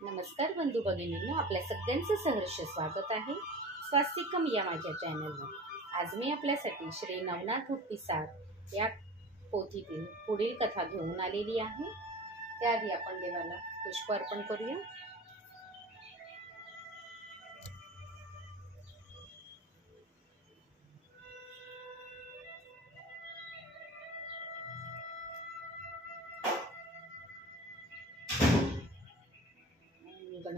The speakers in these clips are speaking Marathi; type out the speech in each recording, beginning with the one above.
नमस्कार बंधू भगिनींनो, आपल्या सगळ्यांचं सहर्ष स्वागत आहे स्वास्तिकम या माझ्या चॅनलवर। आज मी आपल्यासाठी श्री नवनाथ भक्तिसार या पोथीतील पुढील कथा घेऊन आलेली आहे। त्याआधी आपण देवाला पुष्प अर्पण करूया।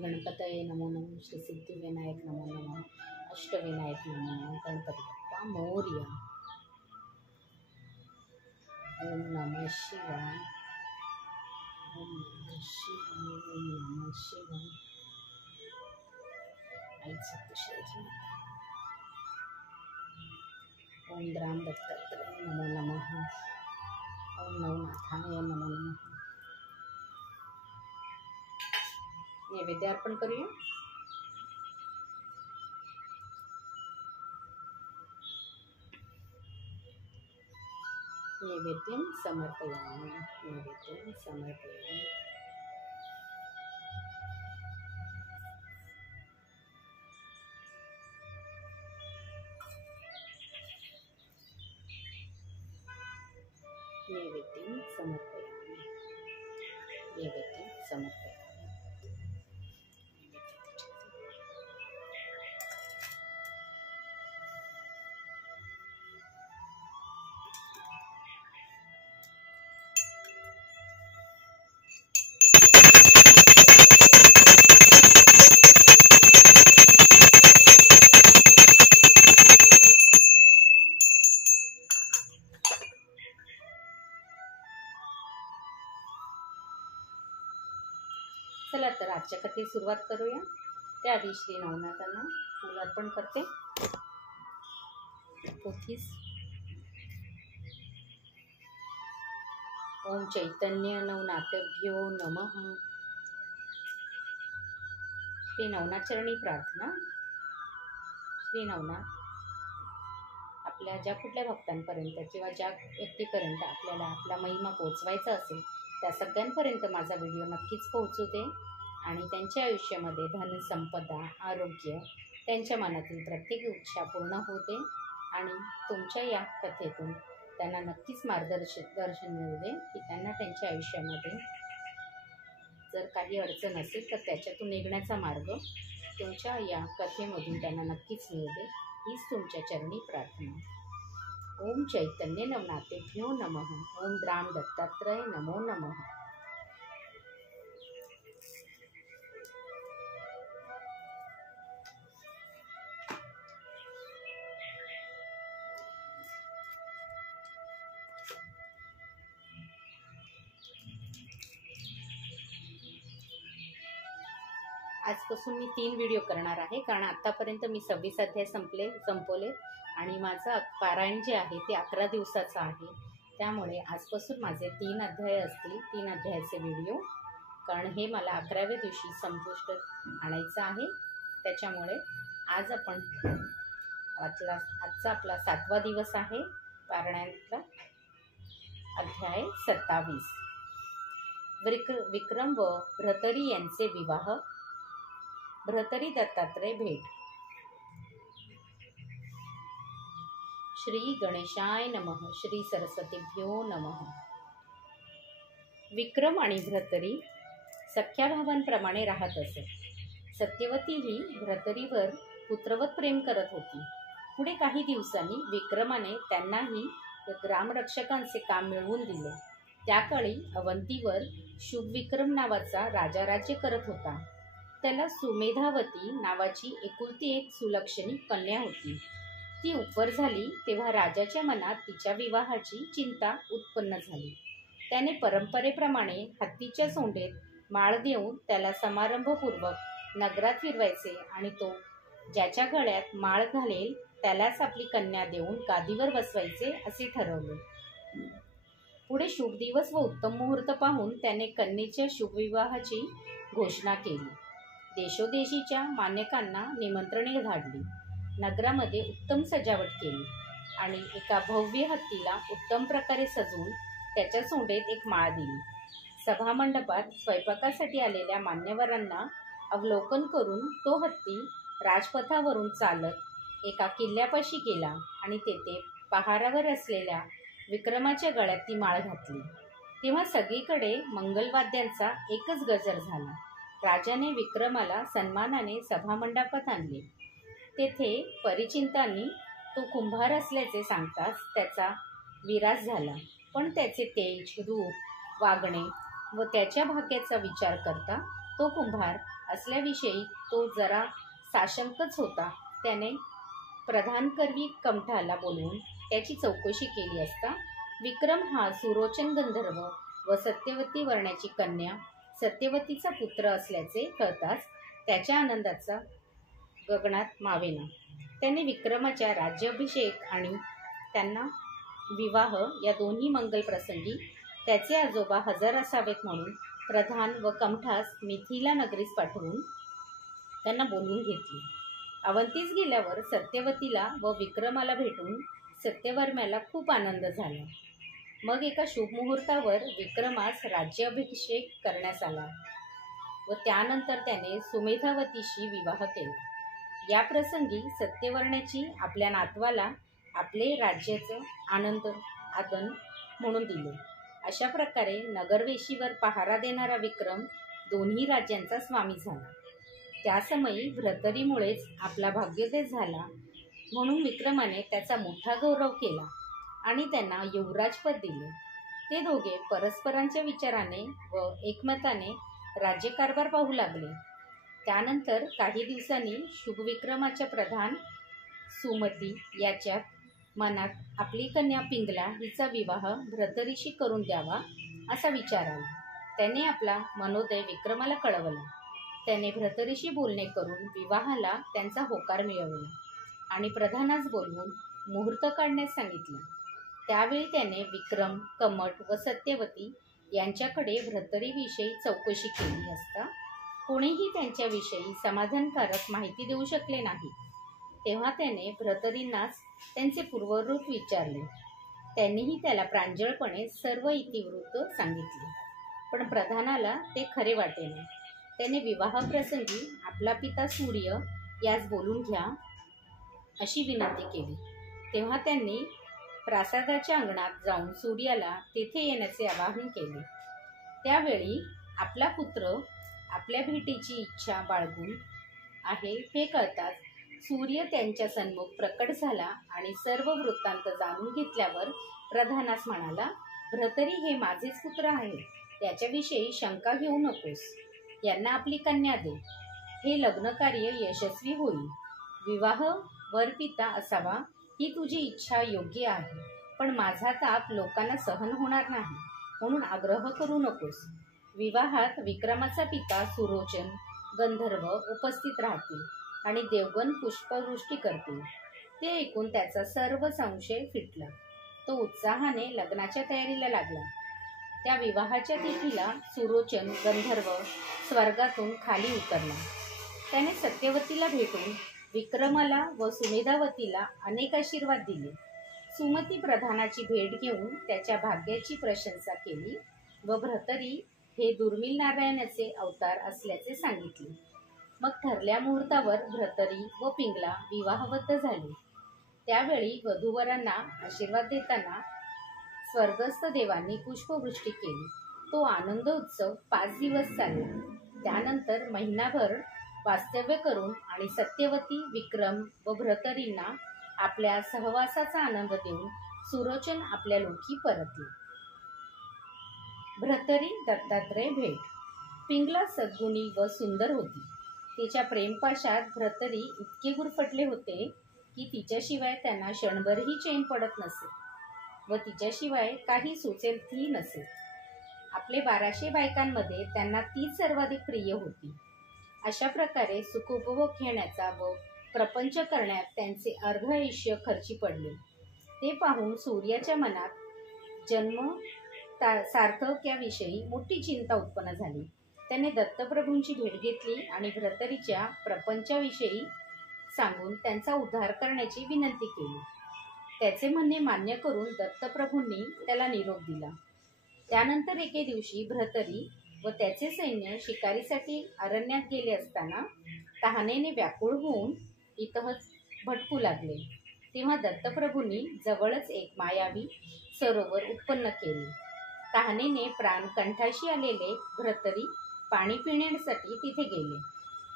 गणपतये नमो नमः, श्री सिद्धिविनायक नमो नमः, अष्टविनायक नमो नमः, गणपती बाप्पा मोरया। ओम नमः शिवाय, ओम नमः शिवाय, ओम नमः शिवाय। आई सप्तशती ओम ग्राम दत्तात्रेय नमो नमः, ओम नवनाथाय नमो नमः। नैवेद्य अर्पण करूया। नैवेद्यं समर्पयामि, नैवेद्यं समर्पयामि। नैवेद्यं समर्पयामि, नैवेद्यं समर्पयामि। चला तर आजच्या कथेस सुरुवात करूया। त्याआधी श्री नवनाथांना फूल अर्पण करते। पोथीस ओम चैतन्य नवनाथभ्यो नमः। श्री नवनाथ चरणी प्रार्थना। श्री नवनाथ, आपल्या ज्या कुठल्या भक्तांपर्यंत किंवा ज्या व्यक्तीपर्यंत आपल्याला आपला महिमा पोहोचवायचा असेल त्या सगळ्यांपर्यंत माझा व्हिडिओ नक्कीच पोहोचू दे आणि त्यांच्या आयुष्यामध्ये धन संपदा आरोग्य त्यांच्या मनातील प्रत्येक इच्छा पूर्ण होते आणि तुमच्या या कथेतून त्यांना नक्कीच दर्शन मिळू दे की त्यांना त्यांच्या आयुष्यामध्ये जर काही अडचण असेल तर त्याच्यातून निघण्याचा मार्ग तुमच्या या कथेमधून त्यांना नक्कीच मिळू दे, हीच तुमच्या चरणी प्रार्थना। ओम चैतन्य नवनाथेभ्यो नमः, ओम ग्राम दत्तात्रेय नमो नमः। आजपासून मी 3 व्हिडिओ करणार आहे, कारण आतापर्यंत मी 26 अध्याय संपवले आणि माझं पारायण जे आहे ते 11 दिवसाचं आहे। त्यामुळे आजपासून माझे 3 अध्याय असतील, 3 अध्यायाचे व्हिडिओ, कारण हे मला 11व्या दिवशी संपुष्ट आणायचं आहे। त्याच्यामुळे आज आपण आजचा आपला 7वा दिवस आहे पारायणातला, अध्याय 27। विक्रम व भ्रतरी यांचे विवाह। भ्रतरी दत्तात्रेय भेट। श्री गणेशाय नमः, श्री सरस्वतीभ्यो नमः। विक्रम आणि भ्रतरी सख्या भावांप्रमाणे राहत असे। सत्यवती ही भ्रतरीवर पुत्रवत प्रेम करत होती। पुढे काही दिवसांनी विक्रमाने त्यांनाही ग्रामरक्षकांचे काम मिळवून दिले। त्याकाळी अवंतीवर शुभविक्रम नावाचा राजा राज्य करत होता। त्याला सुमेधावती नावाची एकुलती एक सुलक्षणी कन्या होती। ती उपवर झाली तेव्हा राजाच्या मनात तिच्या विवाहाची चिंता उत्पन्न झाली। त्याने परंपरेप्रमाणे हत्तीच्या सोंडेत माळ देऊन त्याला समारंभपूर्वक नगरात फिरवायचे आणि तो ज्याच्या गळ्यात माळ घालेल त्यालाच आपली कन्या देऊन गादीवर बसवायचे असे ठरवले। पुढे शुभ दिवस व उत्तम मुहूर्त पाहून त्याने कन्येच्या शुभविवाहाची घोषणा केली। देशोदेशीच्या मान्यकांना निमंत्रणे धाडली। नगरामध्ये उत्तम सजावट केली आणि एका भव्य हत्तीला उत्तम प्रकारे सजवून त्याच्या सोंडेत एक माळ दिली। सभामंडपात स्वयंपाकासाठी आलेल्या मान्यवरांना अवलोकन करून तो हत्ती राजपथावरून चालत एका किल्ल्यापाशी गेला आणि तेथे पहारावर असलेल्या विक्रमाच्या गळ्यात ती माळ घातली. तेव्हा सगळीकडे मंगलवाद्यांचा एकच गजर झाला. राजाने विक्रमाला सन्मानाने सभामंडपात आणले. तेथे परिचितांनी तो कुंभार असल्याचे सांगताच त्याचा विराज झाला. पण त्याचे तेज, रूप, वागणे व त्याच्या भाग्याचा विचार करता तो कुंभार असल्याविषयी तो जरा साशंकच होता. त्याने प्रधानकरवी कमठाला बोलवून त्याची चौकशी केली असता विक्रम हा सुरोचन गंधर्व व सत्यवती वर्णाची कन्या सत्यवतीचा पुत्र असल्याचे कळताच त्याच्या आनंदाचा गगनात मावेना. त्याने विक्रमाच्या राज्याभिषेक आणि त्यांना विवाह या दोन्ही मंगल प्रसंगी त्याचे आजोबा हजर असावेत म्हणून प्रधान व कमठास मिथिला नगरीस पाठवून त्यांना बोलवून घेतले. अवंतीस गेल्यावर सत्यवतीला व विक्रमाला भेटून सत्यवर्म्याला खूप आनंद झाला. मग एका शुभमुहूर्तावर विक्रमास राज्याभिषेक करण्यास आला व त्यानंतर त्याने सुमेधावतीशी विवाह केला. या प्रसंगी सत्यवर्ण्याची आपल्या नातवाला आपले राज्याचं आदन म्हणून दिले. अशा प्रकारे नगरवेशीवर पहारा देणारा विक्रम दोन्ही राज्यांचा स्वामी झाला. त्यासमयी भ्रतरीमुळेच आपला भाग्योदय झाला म्हणून विक्रमाने त्याचा मोठा गौरव केला आणि त्यांना युवराजपद दिले. ते दोघे परस्परांच्या विचाराने व एकमताने राज्यकारभार पाहू लागले. त्यानंतर काही दिवसांनी शुभविक्रमाच्या प्रधान सुमती याच्या मनात आपली कन्या पिंगला हिचा विवाह भ्रतरीशी करून द्यावा असा विचार आला. त्याने आपला मनोदय विक्रमाला कळवला. त्याने भ्रतरीशी बोलणे करून विवाहाला त्यांचा होकार मिळवला आणि प्रधानास बोलवून मुहूर्त काढण्यास सांगितलं. त्यावेळी त्याने विक्रम, कमठ व सत्यवती यांच्याकडे भ्रतरीविषयी चौकशी केली असता कोणीही त्यांच्याविषयी समाधानकारक माहिती देऊ शकले नाही. तेव्हा त्याने भ्रतरींनाच त्यांचे पूर्ववृत्त विचारले. त्यांनीही त्याला प्रांजळपणे सर्व इतिवृत्त सांगितले. पण प्रधानाला ते खरे वाटेना. त्याने विवाहप्रसंगी आपला पिता सूर्य यास बोलून घ्या अशी विनंती केली. तेव्हा त्यांनी प्रासादाच्या अंगणात जाऊन सूर्याला तेथे येण्याचे आवाहन केले. त्यावेळी आपला पुत्र आपल्या भेटीची इच्छा बाळगून आहे हे कळताच सूर्य त्यांच्या सन्मुख प्रकट झाला आणि सर्व वृत्तांत जाणून घेतल्यावर प्रधानास म्हणाला, भ्रतरी हे माझेच पुत्र आहे. त्याच्याविषयी शंका घेऊ नकोस. यांना आपली कन्या दे. हे लग्नकार्य यशस्वी होईल. विवाह वरपिता असावा ही तुझी इच्छा योग्य आहे. पण माझा ताप लोकांना सहन होणार नाही म्हणून आग्रह करू नकोस. विवाहात विक्रमाचा पिता सुरोचन गंधर्व उपस्थित राहतील आणि देवगण पुष्पवृष्टी करतील. ते ऐकून त्याचा सर्व संशय फिटला. तो उत्साहाने लग्नाच्या तयारीला लागला. त्या विवाहाच्या तिथीला सुरोचन गंधर्व स्वर्गातून खाली उतरला. त्याने सत्यवतीला भेटून विक्रमाला व सुमेधावतीला अनेक आशीर्वाद दिले. सुमती प्रधानाची भेट घेऊन त्याच्या भाग्याची प्रशंसा केली व भ्रतरी हे दुर्मिळ नारायणाचे अवतार असल्याचे सांगितले. मग ठरल्या मुहूर्तावर भ्रतरी व पिंगला विवाहबद्ध झाले. त्यावेळी वधूवरांना आशीर्वाद देताना स्वर्गस्थ देवांनी पुष्पवृष्टी केली. तो आनंद उत्सव 5 दिवस चालला. त्यानंतर महिनाभर वास्तव्य करून आणि सत्यवती, विक्रम व भ्रतरींना आपल्या सहवासाचा आनंद देऊन सुरोचन आपल्या लोकी परतले. भ्रतरी दत्तात्रय भेट. पिंगला सद्गुणी व सुंदर होती. तिच्या प्रेमपाशात भ्रतरी इतके गुरफटले होते की तिच्याशिवाय त्यांना क्षणभरही चैन पडत नसे व तिच्याशिवाय काही सुचेलही नसे. आपले 1200 बायकांमध्ये त्यांना तीच सर्वाधिक प्रिय होती. अशा प्रकारे सुखोपभोग घेण्याचा व प्रपंच करण्यात त्यांचे अर्ध आयुष्य खर्ची पडले. ते पाहून सूर्याच्या मनात जन्म सार्थक्याविषयी मोठी चिंता उत्पन्न झाली. त्याने दत्तप्रभूंची भेट घेतली आणि भ्रतरीच्या प्रपंचाविषयी सांगून त्यांचा उद्धार करण्याची विनंती केली. त्याचे म्हणणे मान्य करून दत्तप्रभूंनी त्याला निरोप दिला. त्यानंतर एके दिवशी भ्रतरी व त्याचे सैन्य शिकारीसाठी अरण्यात गेले असताना तहानेने व्याकुळ होऊन इतहच भटकू लागले. तेव्हा दत्तप्रभूंनी जवळच एक मायावी सरोवर उत्पन्न केले. तहानेने प्राण कंठाशी आलेले भ्रतरी पाणी पिण्यासाठी तिथे गेले.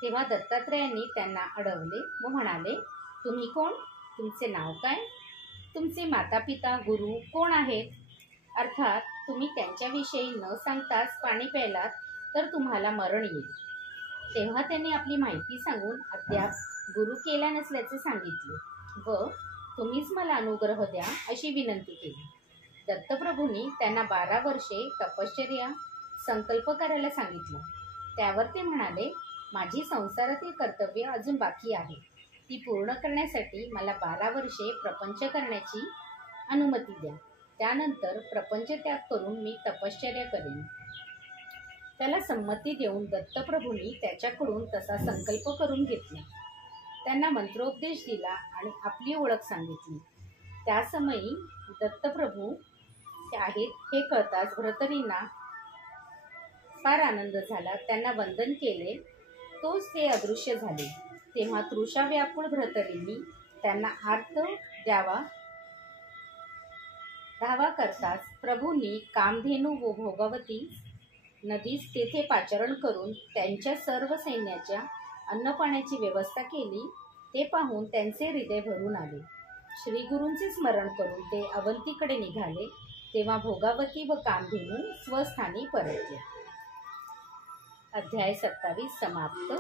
तेव्हा दत्तात्रेयांनी त्यांना अडवले व म्हणाले, तुम्ही कोण? तुमचे नाव काय? तुमचे माता पिता गुरु कोण आहेत? अर्थात तुम्ही त्यांच्याविषयी न सांगताच पाणी प्यायलात तर तुम्हाला मरण येईल. तेव्हा त्यांनी आपली माहिती सांगून अद्याप गुरु केल्या नसल्याचे सांगितले व तुम्हीच मला अनुग्रह द्या अशी विनंती केली. दत्तप्रभूंनी त्यांना 12 वर्षे तपश्चर्या संकल्प करायला सांगितलं. त्यावर ते म्हणाले, माझी संसारातील कर्तव्य अजून बाकी आहे. ती पूर्ण करण्यासाठी मला 12 वर्षे प्रपंच करण्याची अनुमती द्या. त्यानंतर प्रपंच त्याग करून मी तपश्चर्या करेन. त्याला संमती देऊन दत्तप्रभूंनी त्याच्याकडून तसा संकल्प करून घेतला. त्यांना मंत्रोपदेश दिला आणि आपली ओळख सांगितली. त्यासमयी दत्तप्रभू आहेत हे कळताच भ्रतरींना फार आनंद झाला. त्यांना वंदन केले. तोच ते अदृश्य झाले. तेव्हा तृषा व्याकुळ भ्रतरींनी त्यांना आर्त धावा करताच प्रभूंनी कामधेनू व भोगावती नदीस तेथे पाचारण करून त्यांच्या सर्व सैन्याच्या अन्नपाण्याची व्यवस्था केली. ते पाहून त्यांचे हृदय भरून आले. श्रीगुरूंचे स्मरण करून ते अवंतीकडे निघाले. तेव्हा भोगावती व कामधेनू स्वस्थानी परतले. अध्याय 27 समाप्त.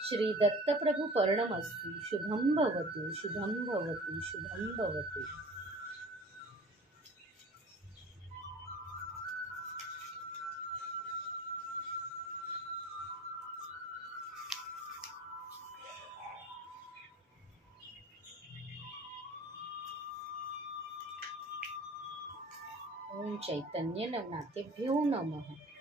श्री दत्तप्रभू पर्णमस्तु. शुभं भवतु, शुभं भवतु, शुभं भवतु. ओम चैतन्य नवनाथेभ्यो नमः.